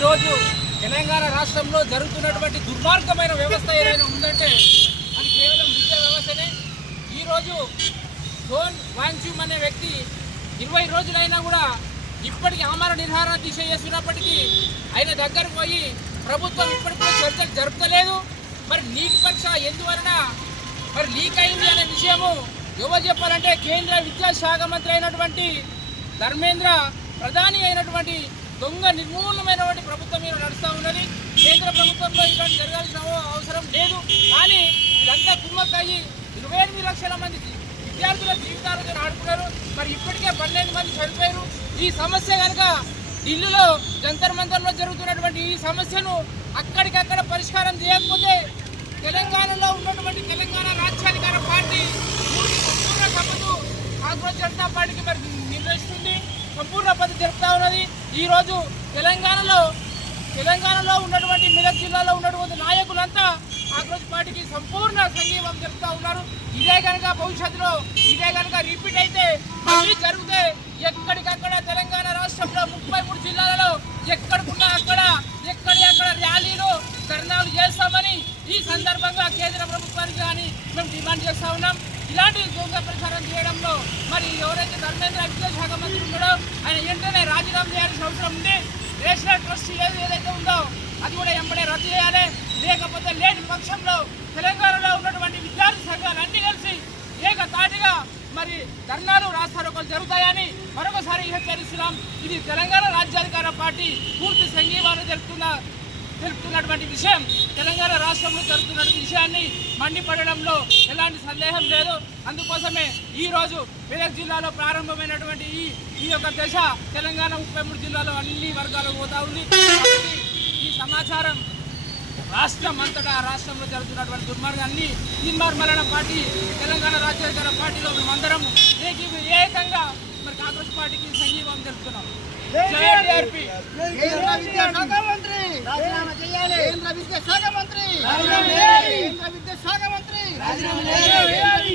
ఈరోజు తెలంగాణ రాష్ట్రంలో జరుగుతున్నటువంటి దుర్మార్గమైన వ్యవస్థ ఏదైనా ఉందంటే అది కేవలం విద్యా వ్యవస్థనే. ఈరోజు డోన్ వాంగ్చూమ్ అనే వ్యక్తి 20 రోజులైనా కూడా ఇప్పటికీ ఆమరణ నిరాహార దీక్ష చేస్తున్నప్పటికీ ఆయన దగ్గరకు పోయి ప్రభుత్వం ఇప్పటికీ చర్చలు జరుపుతలేదు. మరి నీట్ పరీక్ష ఎందువలన మరి లీక్ అయింది అనే విషయము ఎవరు చెప్పాలంటే కేంద్ర విద్యాశాఖ మంత్రి అయినటువంటి ధర్మేంద్ర ప్రధాని అయినటువంటి దొంగ నిర్మూలమైనటువంటి ప్రభుత్వం మీద నడుస్తూ ఉన్నది. కేంద్ర ప్రభుత్వంలో ఇలాంటి జరగాల్సిన అవసరం లేదు. కానీ ఇదంతా కుమ్మక్కయ్యి 28 లక్షల మంది విద్యార్థుల జీవితాలతో ఆడుకున్నారు. మరి ఇప్పటికే 12 మంది చనిపోయారు. ఈ సమస్య కనుక ఢిల్లీలో జంతర్ మంతర్లో జరుగుతున్నటువంటి ఈ సమస్యను అక్కడికక్కడ పరిష్కారం చేయకపోతే తెలంగాణలో ఉన్నటువంటి తెలంగాణ రాజ్యాధికార పార్టీ సంపూర్ణ సభను కాంగ్రెస్ జనతా పార్టీకి మరి నిర్వహిస్తుంది, సంపూర్ణ పద్ధతి జరుపుతా ఉన్నది. ఈరోజు తెలంగాణలో ఉన్నటువంటి మెదక్ జిల్లాలో ఉన్నటువంటి నాయకులంతా కాంగ్రెస్ పార్టీకి సంపూర్ణ సంఘీభావం చెప్తా ఉన్నారు. ఇదే కనుక భవిష్యత్తులో ఇదే కనుక రిపీట్ అయితే మళ్ళీ జరిగితే ఎక్కడికక్కడ తెలంగాణ రాష్ట్రంలో 33 జిల్లాలలో ఎక్కడికున్నా అక్కడ ఎక్కడెక్కడ ర్యాలీలు ధర్నాలు చేస్తామని ఈ సందర్భంగా కేంద్ర ప్రభుత్వానికి కానీ మేము డిమాండ్ చేస్తా ఉన్నాం. ఇలాంటి దొంగ ప్రచారం చేయడంలో మరి ఎవరైతే ధర్మేంద్ర విద్యాశాఖ మంత్రి ఉన్నాడో ఆయన వెంటనే రాజీనామా చేయాల్సిన అవసరం ఉంది. నేషనల్ ట్రస్ట్ ఏదైతే ఉందో అది కూడా వెంబడే రద్దు చేయాలి. లేకపోతే లేని పక్షంలో తెలంగాణలో ఉన్నటువంటి విద్యార్థి సంఘాలు అన్ని కలిసి ఏకతాటిగా మరి ధర్నాలు రాస్తారోకలు జరుగుతాయని మరొకసారి హెచ్చరిస్తున్నాం. ఇది తెలంగాణ రాజ్యాధికార పార్టీ పూర్తి సంఘీభావం తెలుపుతున్నటువంటి విషయం. తెలంగాణ రాష్ట్రంలో జరుగుతున్నటువంటి విషయాన్ని మండిపడడంలో ఎలాంటి సందేహం లేదు. అందుకోసమే ఈరోజు మెదక్ జిల్లాలో ప్రారంభమైనటువంటి ఈ యొక్క దశ తెలంగాణ 33 జిల్లాలో అన్ని వర్గాలకు పోతా ఉంది. ఈ సమాచారం రాష్ట్రం అంతటా రాష్ట్రంలో జరుగుతున్నటువంటి దుర్మార్గాన్ని నిర్మూలన పార్టీ తెలంగాణ రాజ్యాధికార పార్టీలో మేమందరం ఏకంగా మరి కాంగ్రెస్ పార్టీకి సంఘీభావం తెలుపుతున్నాం. విద్యాశాఖ మంత్రి రాజీనామా చేయాలి. కేంద్ర విద్యాశాఖ మంత్రి రాజీనామా చేయాలి. కేంద్ర విద్యాశాఖ మంత్రి రాజీనామా చేయాలి.